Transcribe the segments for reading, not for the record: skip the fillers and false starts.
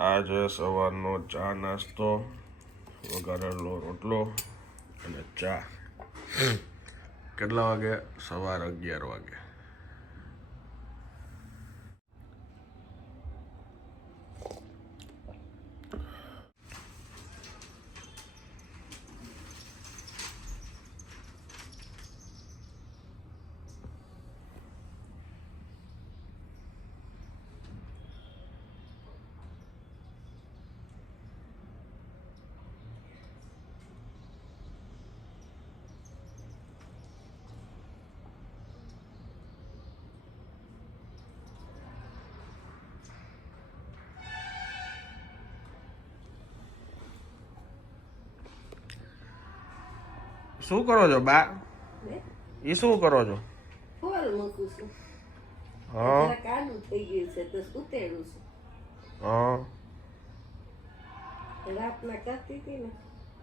આજે સવારનો ચા નાસ્તો, વઘારેલો રોટલો અને ચા. કેટલા વાગે? સવાર 11 વાગે. શું કરો છો બા? એ શું કરો છો? ફોલ મૂકું છું. હા કાઢું થઈ ગયું છે તો સુતેડું છું. હા રાતના કરતી હતી ને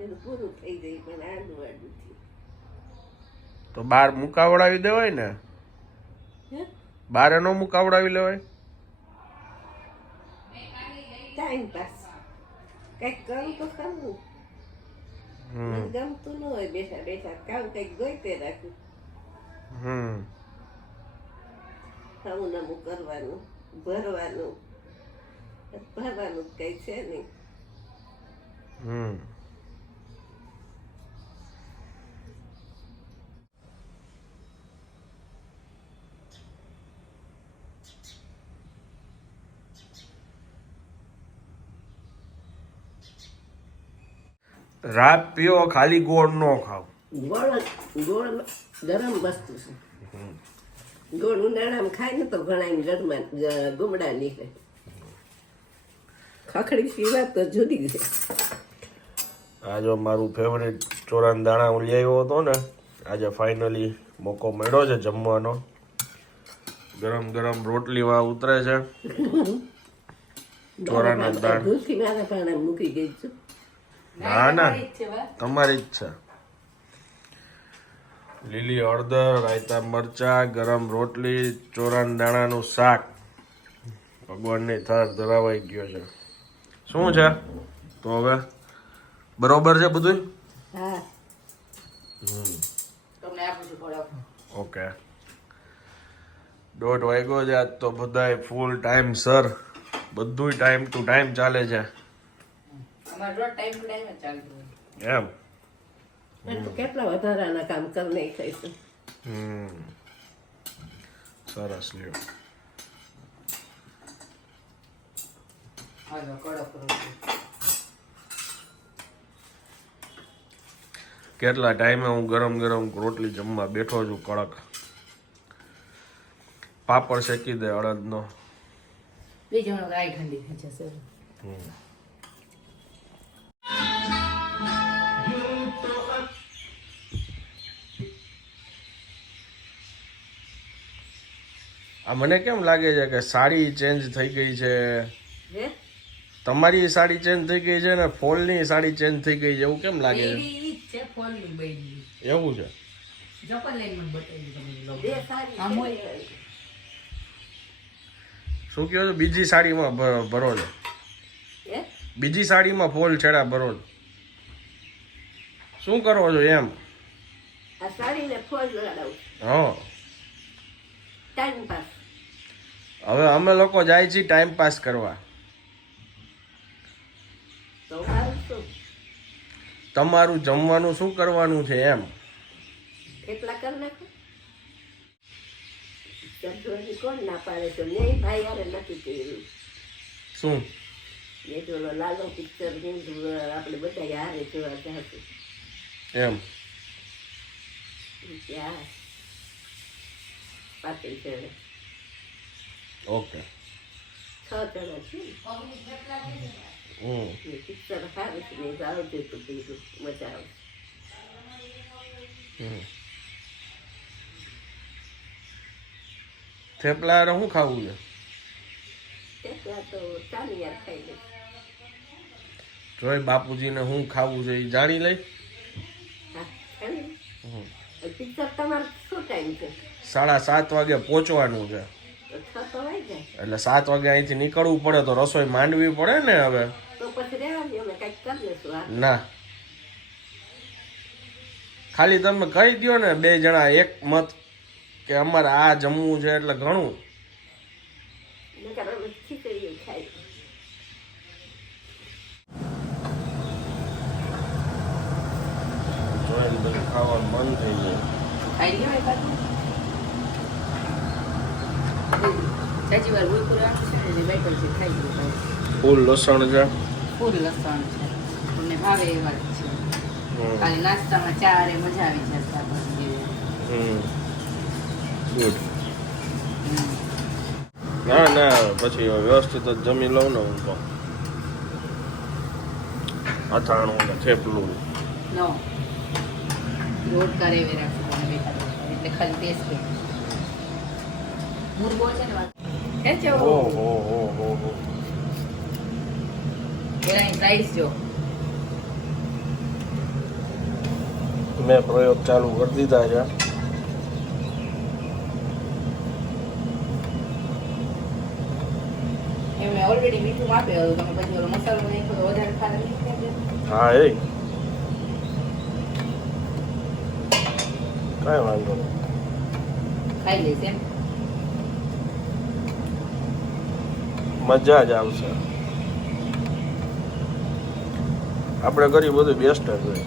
એનું પૂરું થઈ ગયું પણ આડું આડું થયું. તો બાર મુકાવડાવી દેવાય ને. હે? બારે નો મુકાવડાવી લેવાય. ટાઈમ પાસ કઈક કરું તો ખરું. મને ગમતું ન હોય બેઠા બેઠા કામ કઈક ગોઈતે રાખું. નવું નવું કરવાનું, ભરવાનું કઈ છે નહીં. રાત પીઓ, ખાલી ગોળ નો ખાવ. ગોળ ગરમ વસ્તુ છે. ગોળ ઉનાળામાં ખાય ને તો ઘણા ઘરમાં ગુમડા નીકળે. ખખડી સિવાય તો જુદી છે. આ જો મારું ફેવરેટ ચોરાના દાણા હું લઈ આવ્યો હતો ને, આજે ફાઇનલી મોકો મળ્યો છે જમવાનો. ગરમ ગરમ રોટલીમાં ઉતરે છે ચોરાના દાણા. ભૂલથી મારા પાણા મૂકી ગઈ છું. ના ના, તમારી જ છે. લીલી હળદર, રાયતા મરચા, ગરમ રોટલી, ચોરાના દાણાનું શાક. ભગવાનની થાળ ધરાવાઈ ગયો છે. શું છે તો હવે બરોબર છે બધું? હા. ઓકે. 1:30 વાગ્યો છે આજ તો બધાય ફૂલ ટાઈમ સર. બધું ટાઈમ ટુ ટાઈમ ચાલે છે. એમ કેટલા વધારાના કામ કરી નહીં થઈશું. સરસ લ્યો. કેટલા ટાઈમે હું ગરમ ગરમ રોટલી જમવા બેઠો છું કડક. પાપડ શેકી દે અડદનો. બીજો ગાય ઠંડી થઈ જશે. આ મને કેમ લાગે છે કે સાડી ચેન્જ થઈ ગઈ છે? તમારી સાડી ચેન્જ થઈ ગઈ છે ને ફોલની સાડી ચેન્જ થઈ ગઈ છે, એવું કેમ લાગે છે? એવું છે? શું કહો છો? બીજી સાડીમાં ભરો છો? બીજી સાડીમાં ફોલ છેડા ભરો છો? શું કરો છો એમ? આ સાડીને ફોલ લગાડું. હા. Time pass. હવે અમે લોકો જાય છીએ ટાઈમ પાસ કરવા. તો સારું શું? તમારું જમવાનું શું કરવાનું છે એમ? કેટલા કરી નાખો. કોણ ના પાડે તો નહીં ભાઈ યારે નથી કર્યું. શું? એ તો લાલો પિક્ચર આપણે બધા યારે જોવા જશું. એમ ત્યાં પાટી છે. ઓકે. 6 જણા છે. પિક્ચર સારું છે ને આવજો તો બીજું મજા આવે. થેપલા શું ખાવું છે? થેપલા તો ચાલી યાર ખાઈ લે. જોઈ બાપુજીને શું ખાવું છે એ જાણી લઈ. હા પિક્ચર તમારે શું ટાઈમ છે? 7:30 વાગે પહોંચવાનું છે. 6 તો વાગે જાય એટલે 7 વાગે અહીંથી નીકળવું પડે તો રસોઈ માંડવી પડે ને હવે. તો પછી રહેવા દે અમે કંઈક કરી લેશું આ ના, ખાલી તમે કહી દો ને 2 જણા એક મત કે અમારે આ જમવું છે એટલે ઘણું. નકર અમે ખીચડી ખાઈ જોઈને બધું ખાવાનું મન થઈ જાય. ખાઈ લેવાય પાછું ચાચી વાર ભૂલ કરવાનું છે ને બાઈક છે ખાઈ ગયું ફૂલ લસણ છે. ફૂલ લસણ છે તમને ભાવે એવા જ છે ખાલી નાસ્તામાં ચા રે મજા આવી જશે ગુડ. ના ના પછી વ્યવસ્થિત જ જમી લઉં ને હું તો. અથાણું ને થેપલું. નો રોટ કરે વે રાખવાનું બેઠા એટલે ખાલી ટેસ્ટ મુરગો છે ને વાત હે છે ઓહો હો હો હો. એની સાઈઝ જો મેં પ્રયોગ ચાલુ કરી દીધા છે. એમને ઓલરેડી મીઠું આપ્યો હતું તમે પછી ઓલો મસાલો નાખ્યો તો વધારે ખારા નહીં થાય હા એ કાંઈ વાંધો નહીં. ખાઈ લઈશ એમ મજા જ આવશે. આપણે કરી બધું બેસ્ટ જ હોય.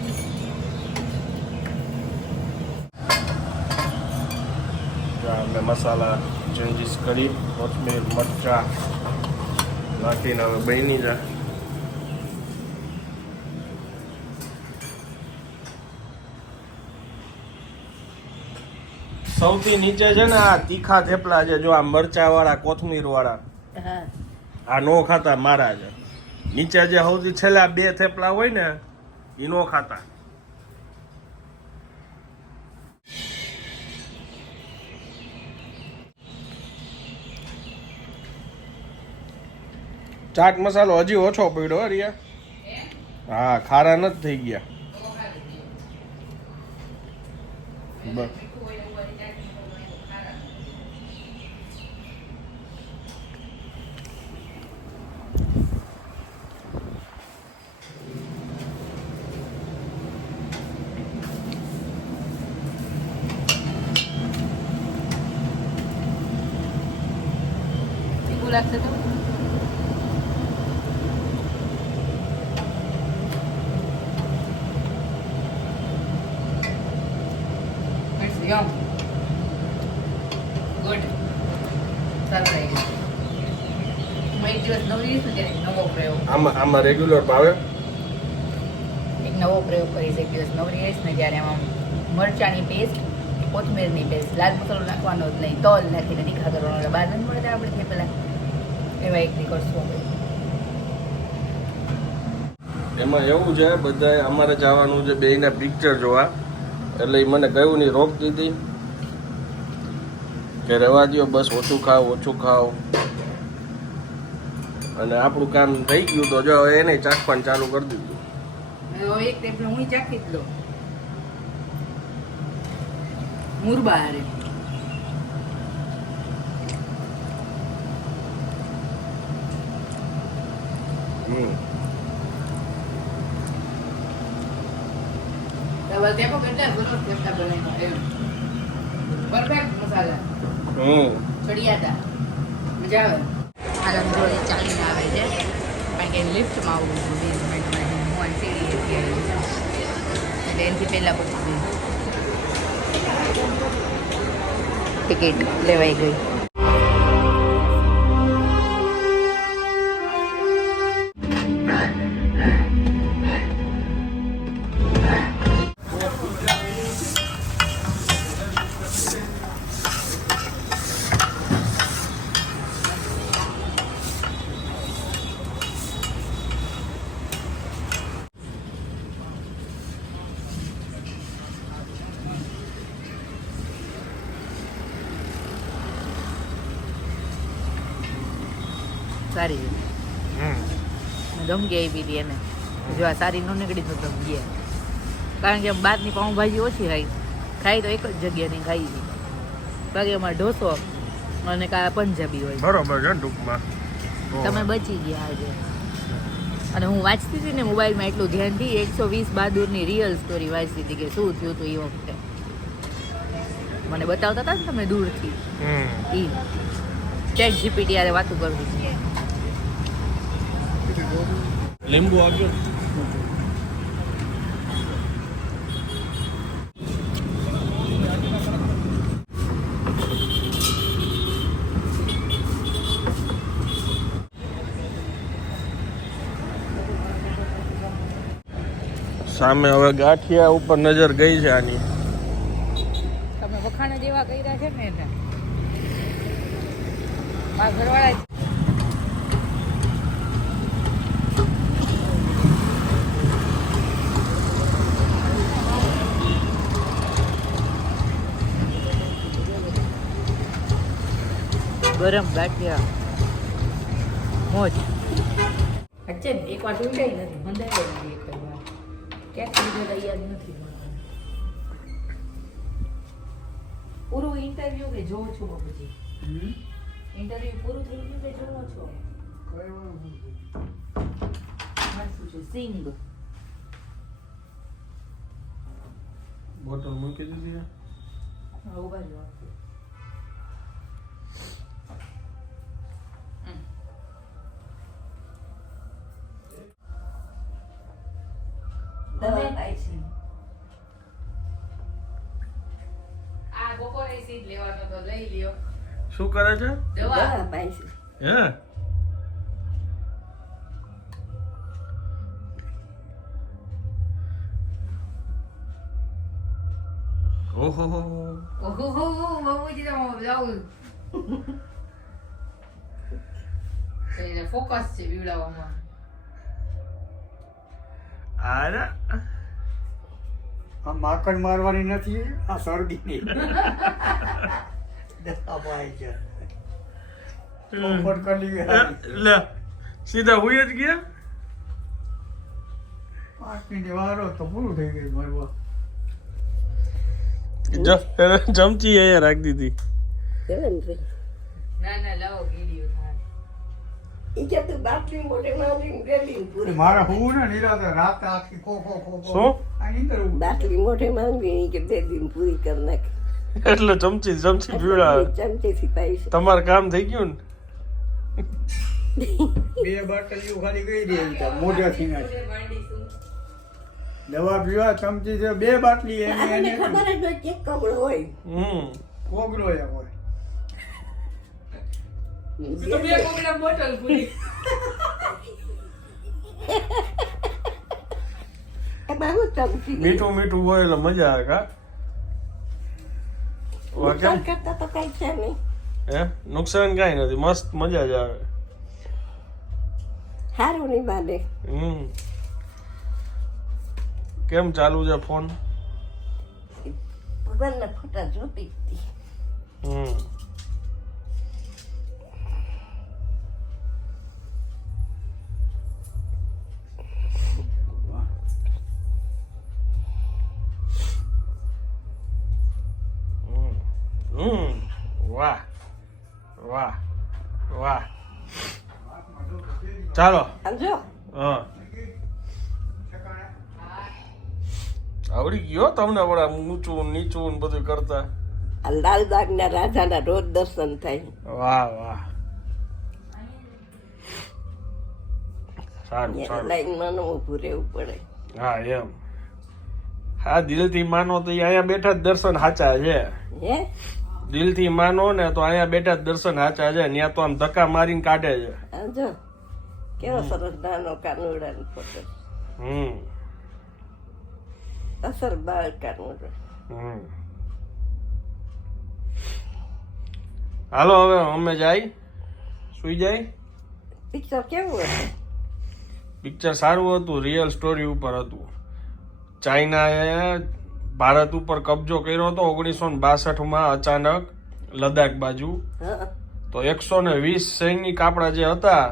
અમે મસાલા ચેન્જીસ કરી કોથમીર મરચા નાખીને હવે બની જાય. સૌથી નીચે છે ને આ તીખા થેપલા છે જો આ મરચા વાળા કોથમીર વાળા હા આ નો ખાતા મારા છે. નીચે જે સૌથી છેલ્લા 2 થેપલા હોય ને એ નો ખાતા. ચાટ મસાલો હજી ઓછો પડ્યો રિયા. હા ખારા નથી થઈ ગયા. બસ તીખું લાગશે તો It's yum. Good. સારું લાગ્યું. હું એક દિવસ નવરી છું ત્યારે એક નવો પ્રયોગ આમાં રેગ્યુલર ભાવે. એક નવો પ્રયોગ કરીશ એક દિવસ નવરી રહીશ ને ત્યારે એમાં મરચાની પેસ્ટ કોથમીરની પેસ્ટ લાલ મસાલો નાખવાનો જ નહીં તલ નાખીને તીખા કરવાનો એટલે બાદ નથી મળે આપણે તે પેલા એવા એક દી કરશું આપણે એમાં એવું છે બધા અમારે જવાનું છે બેયના પિક્ચર જોવા એટલે ઈ મને કહ્યું નહીં રોકતી હતી કે રહેવા દ્યો બસ ઓછું ખાવ અને આપણું કામ થઈ ગયું તો જો એને ચાખવાનું ચાલુ કરી દીધું. હવે એક ટેમ્પલ હું ચાખી જ લો મુરબા હારે હવે તેમાં કેટલા ગુનો કેટલા બનાવ્યા એમ પરફેક્ટ મસાલા ચડિયાતા મજા આવે હાલમ જોડે ચાલીને આવે છે કારણ કે લિફ્ટમાં આવવું છું બેઝમેન્ટમાં હું આ સીડી એસી આવી છું એટલે એનાથી પહેલાં પહોંચી ટિકિટ લેવાઈ ગઈ સારી ગમ ગયા એ પીધી એને જો આ સારી ન નીકળી તો ગમ ગયા કારણ કે બહારની પાઉંભાજી ઓછી ખાઈ તો એક જ જગ્યાની ખાઈ હતી બાકી અમારે ઢોસો અને કા પંજાબી હોય. બરોબર છે ટૂંકમાં. તમે બચી ગયા આજે. અને હું વાંચતી હતી ને મોબાઈલમાં એટલું ધ્યાનથી 120 બહાદુરની રિયલ સ્ટોરી વાંચતી હતી કે શું થયું હતું એ વખતે. મને બતાવતા હતા ને તમે દૂરથી ઈ ચેટ જીપીટી યારે વાતો કરતી હતી. લીંબુ આપજો. સામે હવે ગાંઠિયા ઉપર નજર ગઈ છે આની. તમે વખાણા જેવા કર્યા છે ને એને મારા ઘરવાળા ગરમ ગાંઠિયા મોજ. અચ્છા એક વાર ઊંડાઈ નથી બંધાઈ ગઈ એક વાર ક્યાંક લીધેલા યાદ નથી. પૂરું ઇન્ટરવ્યુ કે જોવો છો બાપુજી? ઇન્ટરવ્યુ પૂરું થઈ ગયું કે જોવો છો? શું છે સિંગ બોટલ મૂકી દીધી. ઉભા રહ્યો. આ બપોરે સીધ લેવાનો તો લઈ લ્યો. શું કરે છે? દવા હે ઓહો ઓહો બાબુજી તો જાઉં એટલે ફોકસ છે બીવડાવવામાં. આરે આ માકડ મારવાની નથી, આ શરદીની દવાઈ છે. ચોખવટ કરી લે સીધા હુઈ જ ગયા. 5 મિનિટ વારો તો પૂરું થઈ ગયું મારવા. ચમચી અહીંયા રાખી દીધી. ના લાવો ગીડીઓ થાય. મારે હું ને નિરાતે રાતે આખી ખો શું? આ નીંદર ઉડ. બાટલી મોઢે માંગવી કે 2 દિન પૂરી કરી નાખી. એટલે ચમચી પીવડાવે. ચમચીથી પાઈશ. તમારું કામ થઈ ગયું ને? 2 બાટલીઓ ખાલી ગઈ રહી છે મોઢેથી ના. દવા પીવા ચમચી છે 2 બાટલી આને એને ખબર જ હોય કે કબળ હોય. કોગળો એમ હોય. બોટલ પૂરી. એમાં હું ચમચી મીઠું મીઠું હોય એટલે મજા આવે કા? નુકસાન કરતા તો કઈ છે નહીં. હે નુકસાન કાંઈ નથી, મસ્ત મજા જ આવે. સારું નહીં બાને. કેમ ચાલુ છે ફોન? ભગવાનના ફોટા જોતી હતી. વાહ વાહ વાહ. ચાલો સમજો હા આવડી ગયો તમને વડા ઊંચું નીચું ને બધું કરતા. આ લાલબાગના રાજાના રોજ દર્શન થાય. વાહ વાહ સારું એને સારું. લાઈનમાં ન ઊભું રહેવું પડે. હા એમ. હા દિલથી માનો તો ઈ અહીંયા બેઠા જ દર્શન સાચા છે. હે દિલથી માનો ને તો અહીંયા બેઠા જ દર્શન સાચા છે. ત્યાં તો આમ ધક્કા મારીને કાઢે છે. સમજો કેવો સરસ નાનો કાનુડાનો ફોટો. અસર બાળ કાનુડો. હાલો હવે અમે જાય સુઈ જાય. પિક્ચર કેવું હતું? પિક્ચર સારું હતું, રિયલ સ્ટોરી ઉપર હતું. ચાઇનાએ ભારત ઉપર કબજો કર્યો હતો 1962 અચાનક લદ્દાખ બાજુ. હા તો 120 સૈનિક આપણા જે હતા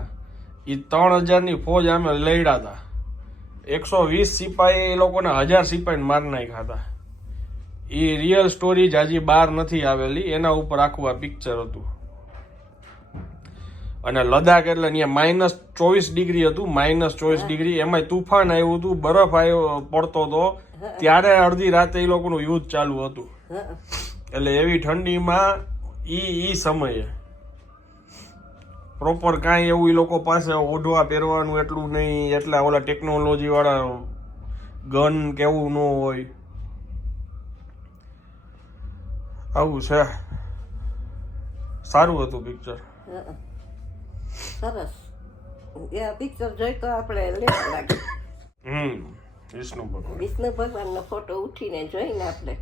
એ 3000ની ફોજ અમે લડ્યા હતા. 120 સિપાહી એ લોકોને 1000 સિપાહીને મારી નાખ્યા હતા. એ રિયલ સ્ટોરી જ હજી બહાર નથી આવેલી, એના ઉપર આખું આ પિક્ચર હતું. અને લદાખ એટલે ત્યાં -24 ડિગ્રી હતું, -24 ડિગ્રી. એમાં તુફાન આવ્યું હતું, બરફ આવ્યો પડતો હતો. ત્યારે અડધી રાતે એ લોકોનું યુદ્ધ ચાલુ હતું. હા એટલે એવી ઠંડીમાં ઈ સમયે પ્રોપર કાંઈ એવું એ લોકો પાસે ઓઢવા પહેરવાનું એટલું નહીં, એટલા ઓલા ટેકનોલોજી વાળા ગન કેવું ન હોય. આવું છે. સારું હતું પિક્ચર. હા. સરસ એ પિક્ચર જોઈ તો આપણે લેવા લાગે. વિષ્ણુ ભગવાન. વિષ્ણુ ભગવાનનો ફોટો ઉઠીને જોઈને આપણે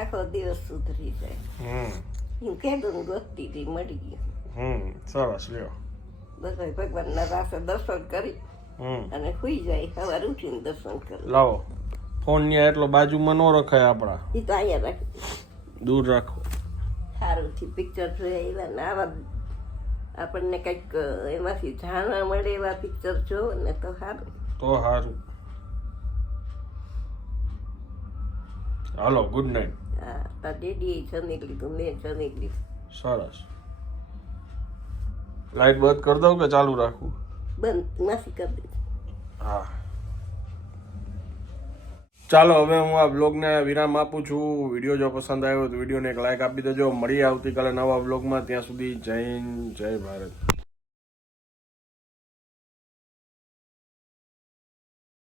આખો દિવસ સુધરી જાય. હું કેદું ગોતતી હતી, મળી ગયું. સરસ લ્યો. બધા ભગવાનના રાસે દર્શન કરી અને સુઈ જાય, સવારે ઉઠીને દર્શન કરે. લાવો ફોન ત્યાં એટલો બાજુમાં ન રખાય, આપણા એ તો અહીંયા રાખી દૂર રાખો. સારુંથી પિક્ચર જોયા એવા ને આવા આપણને કંઈક એમાંથી જાણવા મળે એવા પિક્ચર જો ને તો સારું. તો સારું. હાલો, ગુડ નાઇટ. હા, તાર ડેડીએ જમી લીધું, મેં જમી લીધું. સરસ. લાઈટ બંધ કરી દઉં કે ચાલુ રાખવું? બંધ નાસી કરી દીધું. હા, ચાલો હવે હું આ બ્લોગને વિરામ આપું છું. વિડીયો જો પસંદ આવ્યો તો વિડીયોને એક લાઈક આપી દેજો. મળીએ આવતીકાલે નવા બ્લોગમાં. ત્યાં સુધી જય હિન્દ, જય ભારત.